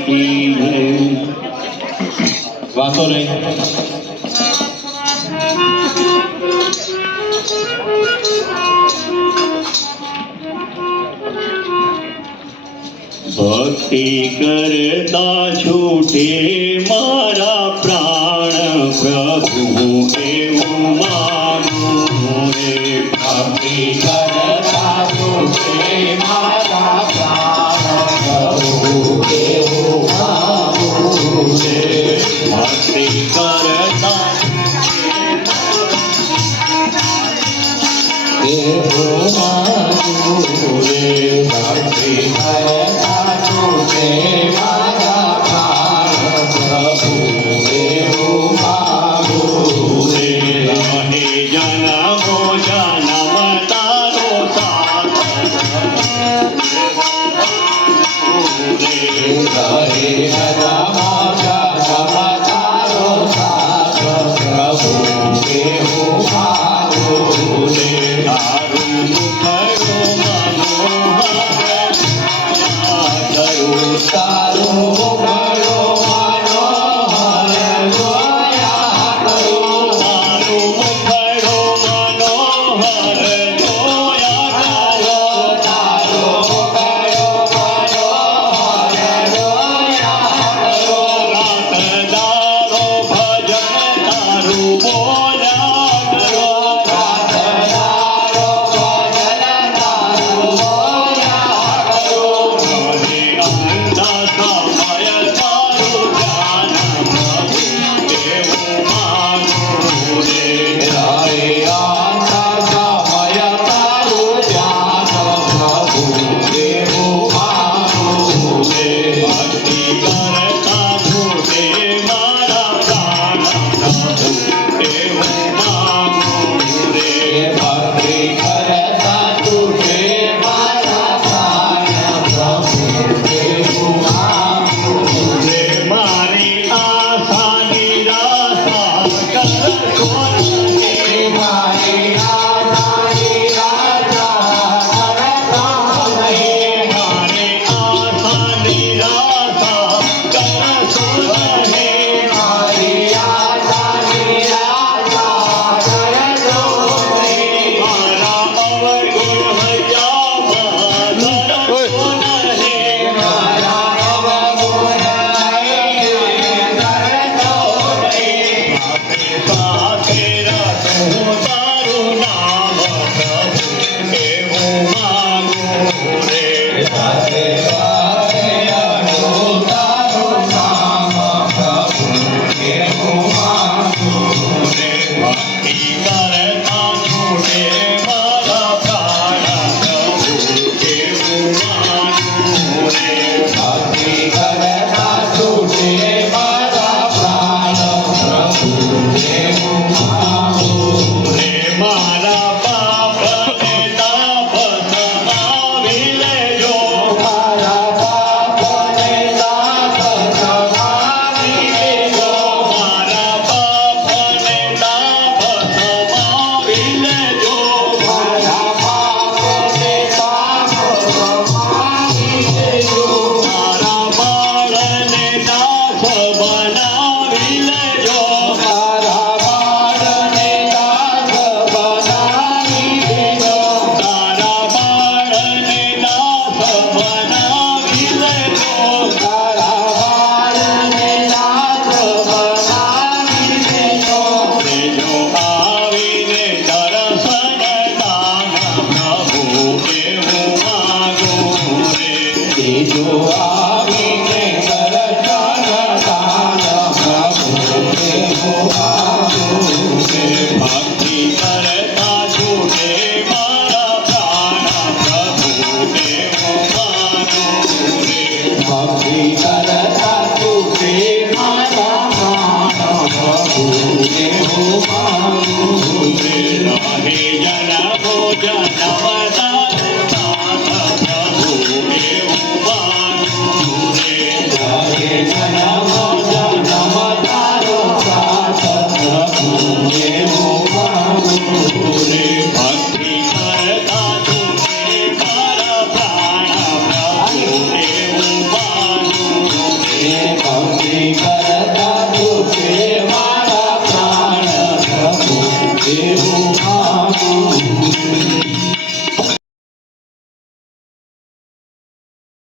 की जय। वातो नहीं भक्ति करता छूटे मारा प्राण प्रभु एवं मानो रे। भक्ति करता छूटे मारा प्राण प्रभु एवं मानो रे। भक्ति करता एवं मानो रे। भक्ति करता छूटे मारा प्राण प्रभु एवं मानो रे। रहे जन्मो जन्म तारो साथ रहे जन्मो जन्म तारो साथ प्रभु एवं मानो रे। दारू मुखरो मनोहर तारो मुखरो मनोहर जोया करो। तारो मुखरो मनोहर जोया करो। तारो मुखरो मनोहर जोया करो। रात दारो भजन तारो बोला करो। रात दारो भजन तारो बोला करो। हरे अंधा समय तारो ध्यान प्रभु एवं मानो रे। हरे अंधा समय तारो ध्यान प्रभु एवं मानो रे। भक्ति करता छूटे मारा प्राण प्रभु एवं मानो रे। भक्ति करता छूटे मारा प्राण प्रभु एवं मानो रे। मारी आशा निराशा कर छोड़े। मारी आशा निराशा कर छोड़े। मारी आशा निराशा कर छोड़े। मारी आशा निराशा कर छोड़े। मारा अवगुण भैया माधर छोड़े। मारा अवगुण कर छोड़े। पापे रखूं तारू नाम प्रभु एवं मानो रे। पापे रखूं तारू नाम प्रभु एवं मानो रे। भक्ति करता छूटे मारा प्राण प्रभु एवं मानो रे। भक्ति करता छूटे मारा प्राण प्रभु एवं मानो रे। मारा पाप ने ताप समावी लेजो। मारा पाप ने ताप समावी लेजो। मारा पाप ने ताप समावी लेजो। मारा पाप ने ताप समावी लेजो। मारा बाळ ने दास बनावी लेजो। मारा बाळ ने दास बनावी लेजो। मारा बाळ ने दास बनावी लेजो। मारा बाळ ने दास बनावी लेजो। लेजो आવીને દર્શન દાન પ્રભુ એવું માગો રે। લેજો આવીને દર્શન દાન પ્રભુ એવું માગો રે। ભક્તિ કરતા છૂટે મારા પ્રાણ પ્રભુ એવું માગો રે। ભક્તિ કરતા છૂટે મારા પ્રાણ પ્રભુ એવું માગો રે। રહે જન્મો જન્મ તારો સાથ પ્રભુ એવું માગો રે। રહે જન્મો જન્મ તારો સાથ પ્રભુ એવું માગો રે। ભક્તિ કરતા છૂટે મારા પ્રાણ પ્રભુ એવું માગો એવું માગું